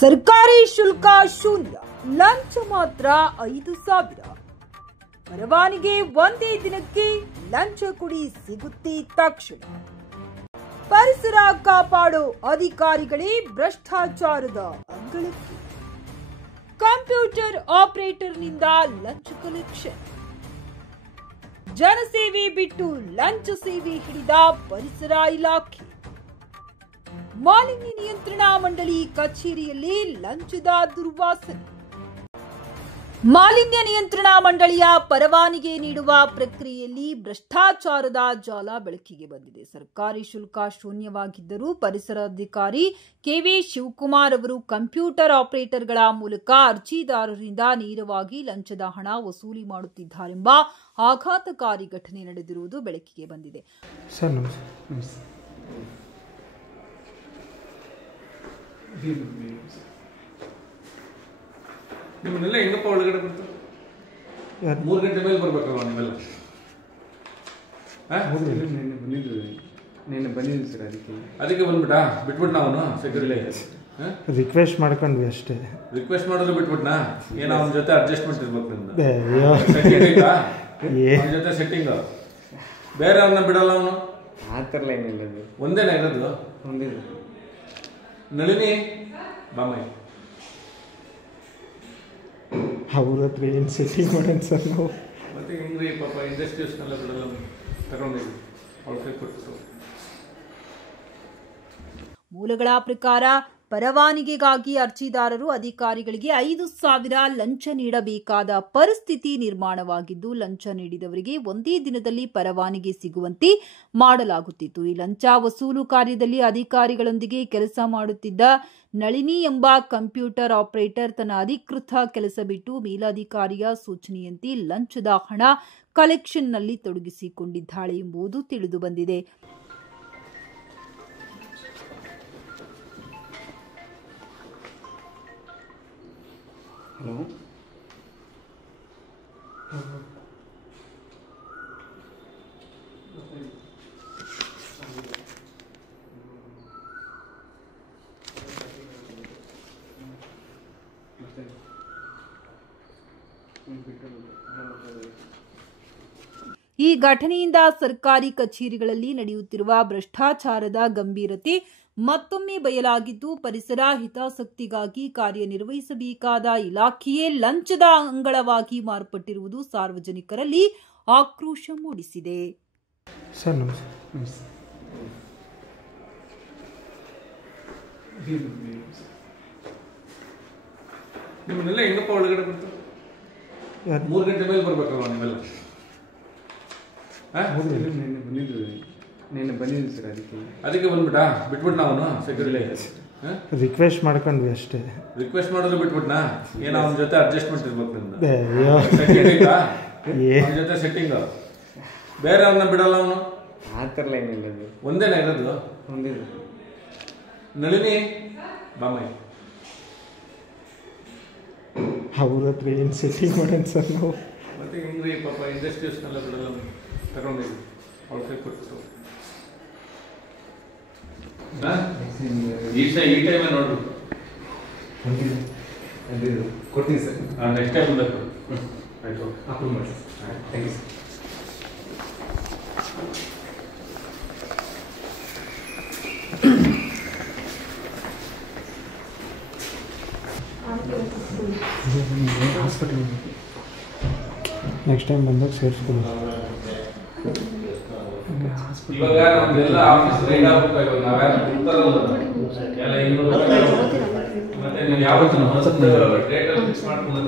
ಸರ್ಕಾರಿ ಶುಲ್ಕ ಶೂನ್ಯ, ಲಂಚ ಮಾತ್ರ 5,000. ಪರವಾನಿಗೆ ಒಂದೇ ದಿನಕ್ಕೆ ಲಂಚ ಕೊಡಿ, ಸಿಗುತ್ತೆ ತಕ್ಷಣ. ಪರಿಸರ ಕಾಪಾಡೋ ಅಧಿಕಾರಿಗಳೇ ಭ್ರಷ್ಟಾಚಾರದ ಅಂಗಳಕ್ಕೆ. ಕಂಪ್ಯೂಟರ್ ಆಪರೇಟರ್ನಿಂದ ಲಂಚ ಕಲೆಕ್ಷನ್. ಜನಸೇವೆ ಬಿಟ್ಟು ಲಂಚ ಸೇವೆ ಹಿಡಿದ ಪರಿಸರ ಇಲಾಖೆ. ಮಾಲಿನ್ಯ ನಿಯಂತ್ರಣ ಮಂಡಳಿ ಕಚೇರಿಯಲ್ಲಿ ಲಂಚದ ದುರ್ವಾಸನೆ. ಮಾಲಿನ್ಯ ನಿಯಂತ್ರಣ ಮಂಡಳಿಯ ಪರವಾನಿಗೆ ನೀಡುವ ಪ್ರಕ್ರಿಯೆಯಲ್ಲಿ ಭ್ರಷ್ಟಾಚಾರದ ಜಾಲ ಬೆಳಕಿಗೆ ಬಂದಿದೆ. ಸರ್ಕಾರಿ ಶುಲ್ಕ ಶೂನ್ಯವಾಗಿದ್ದರೂ ಪರಿಸರಾಧಿಕಾರಿ ಕೆವಿ ಶಿವಕುಮಾರ್ ಅವರು ಕಂಪ್ಯೂಟರ್ ಆಪರೇಟರ್ಗಳ ಮೂಲಕ ಅರ್ಜಿದಾರರಿಂದ ನೇರವಾಗಿ ಲಂಚದ ಹಣ ವಸೂಲಿ ಮಾಡುತ್ತಿದ್ದಾರೆಂಬ ಆಘಾತಕಾರಿ ಘಟನೆ ನಡೆದಿರುವುದು ಬೆಳಕಿಗೆ ಬಂದಿದೆ. ನಿಮ್ಮನ್ನೆಲ್ಲ ಹೆಂಗಪ್ಪ ಒಳಗಡೆ ಬಂತು? 3 ಗಂಟೆ ಮೇಲೆ ಬರ್ಬೇಕಲ್ವ ನೀವೆಲ್ಲ? ನೆನ್ನೆ ಬಂದಿದ್ವಿ ಸರ್, ಅದಕ್ಕೆ ಬಂದ್ಬಿಟ್ಟಾ? ಬಿಟ್ಬಿಟ್ಟು ನಾವು ಸೆಕ್ಯೂರಿಟಿ ರಿಕ್ವೆಸ್ಟ್ ಮಾಡ್ಕೊಂಡ್ವಿ ಅಷ್ಟೇ. ರಿಕ್ವೆಸ್ಟ್ ಮಾಡಿದ್ರೆ ಬಿಟ್ಬಿಟ್ನಾ? ಏನೋ ಅವನ ಜೊತೆ ಅಡ್ಜಸ್ಟ್ಮೆಂಟ್ ಇರ್ಬೇಕು ನಿಮ್ದು. ಅವನ ಜೊತೆ ಸೆಟ್ಟಿಂಗ್ ಬೇರೆ ಅವನ್ನ ಬಿಡಲ್ಲ ಅವನು. ಆ ಥರ ಏನಿಲ್ಲ, ಒಂದೇನ ಇರೋದು? ಒಂದೇ. ನಳಿನಿ ಬಾಮೈ ಅವ್ರ ಹತ್ರ ಏನು ಸೆಟ್ಟಿಂಗ್ ಮಾಡೋಣ ಸರ್ ನಾವು. ಮತ್ತೆ ಹೆಂಗ್ರಿ ಪಾಪ ಇಂಡಸ್ಟ್ರೀಸ್ನೆಲ್ಲ ಬಿಡಲ್ಲ ತಗೊಂಡಿದ್ವಿ ಅವ್ರ ಕೈ ಕೊಟ್ಟು. ಮೂಲಗಳ ಪ್ರಕಾರ ಪರವಾನಿಗೆಗಾಗಿ ಅರ್ಜಿದಾರರು ಅಧಿಕಾರಿಗಳಿಗೆ 5,000 ಲಂಚ ನೀಡಬೇಕಾದ ಪರಿಸ್ಥಿತಿ ನಿರ್ಮಾಣವಾಗಿದ್ದು, ಲಂಚ ನೀಡಿದವರಿಗೆ ಒಂದೇ ದಿನದಲ್ಲಿ ಪರವಾನಿಗೆ ಸಿಗುವಂತೆ ಮಾಡಲಾಗುತ್ತಿತ್ತು. ಈ ಲಂಚ ವಸೂಲು ಕಾರ್ಯದಲ್ಲಿ ಅಧಿಕಾರಿಗಳೊಂದಿಗೆ ಕೆಲಸ ಮಾಡುತ್ತಿದ್ದ ನಳಿನಿ ಎಂಬ ಕಂಪ್ಯೂಟರ್ ಆಪರೇಟರ್ ತನ್ನ ಅಧಿಕೃತ ಕೆಲಸ ಬಿಟ್ಟು ಮೇಲಧಿಕಾರಿಯ ಸೂಚನೆಯಂತೆ ಲಂಚದ ಹಣ ಕಲೆಕ್ಷನ್ನಲ್ಲಿ ತೊಡಗಿಸಿಕೊಂಡಿದ್ದಾಳೆ ಎಂಬುದು ತಿಳಿದು ಬಂದಿದೆ. ಹಲೋ, ಈ ಘಟನೆಯಿಂದ ಸರ್ಕಾರಿ ಕಚೇರಿಗಳಲ್ಲಿ ನಡೆಯುತ್ತಿರುವ ಭ್ರಷ್ಟಾಚಾರದ ಗಂಭೀರತೆ ಮತ್ತೊಮ್ಮೆ ಬಯಲಾಗಿದ್ದು, ಪರಿಸರ ಹಿತಾಸಕ್ತಿಗಾಗಿ ಕಾರ್ಯನಿರ್ವಹಿಸಬೇಕಾದ ಇಲಾಖೆಯೇ ಲಂಚದ ಅಂಗಳವಾಗಿ ಮಾರ್ಪಟ್ಟಿರುವುದು ಸಾರ್ವಜನಿಕರಲ್ಲಿ ಆಕ್ರೋಶ ಮೂಡಿಸಿದೆ. ಸರ್ ನಿಮ್ಮನ್ನೆಲ್ಲ ಹೆಂಗಪ್ಪ ಒಳಗಡೆ ಬಂತು? 3 ಗಂಟೆ ಮೇಲೆ ಬರ್ಬೇಕಲ್ವ ನೀವೆಲ್ಲ? ನೆನ್ನೆ ಬಂದಿದ್ವಿ ಸರ್, ಅದಕ್ಕೆ ಬಂದ್ಬಿಟ್ಟಾ? ಬಿಟ್ಬಿಟ್ಟು ನಾವು ಸೆಕ್ಯೂರಿಟಿ ರಿಕ್ವೆಸ್ಟ್ ಮಾಡ್ಕೊಂಡ್ವಿ ಅಷ್ಟೇ. ರಿಕ್ವೆಸ್ಟ್ ಮಾಡಿದ್ರೆ ಬಿಟ್ಬಿಟ್ನಾ? ಏನೋ ಅವನ ಜೊತೆ ಅಡ್ಜಸ್ಟ್ಮೆಂಟ್ ಇರ್ಬೇಕು ನಿಮ್ದು. ಅವನ ಜೊತೆ ಸೆಟ್ಟಿಂಗ್ ಬೇರೆ ಅವನ್ನ ಬಿಡಲ್ಲ ಅವನು. ಆ ಥರ ಏನಿಲ್ಲ, ಒಂದೇನ ಇರೋದು? ಒಂದೇ. ನಳಿನಿ ಬಾಮೈ ಅವ್ರ ಹತ್ರ ಏನು ಸೆಟ್ಟಿಂಗ್ ಮಾಡೋಣ ಸರ್ ನಾವು. ಮತ್ತೆ ಹೆಂಗ್ರಿ ಪಾಪ ಇಂಡಸ್ಟ್ರೀಸ್ನೆಲ್ಲ ಬಿಡಲ್ಲ ತಗೊಂಡಿದ್ವಿ ಅವ್ರ ಕೈ ಕೊಟ್ಟು. ಈ ಟೈಮೇ ನೋಡ್ರಿ ಕೊಡ್ತೀನಿ ಸರ್. ನೆಕ್ಸ್ಟ್ ಟೈಮ್ ಬಂದಕ್ಕೆ ಆಯಿತು, ಅಪ್ರೂವ್ ಮಾಡಿ. Thank you sir. Hospital next time ಬಂದಾಗ ಸೇರಿಸ್ಕೊಳ್ಳಿ. ಇವಾಗ ನಮ್ದೆಲ್ಲ ಆಫೀಸ್ ರೈಡ್ ಆಗ್ಬೇಕಾಗ ನಾವ್ಯಾರು ಎಲ್ಲ 200 ರೂಪಾಯಿ ಮತ್ತೆ ನೀವು ಯಾವತ್ತೂ ಡೇಟ್ ಫಿಕ್ಸ್ ಮಾಡ್ಕೊಂಡು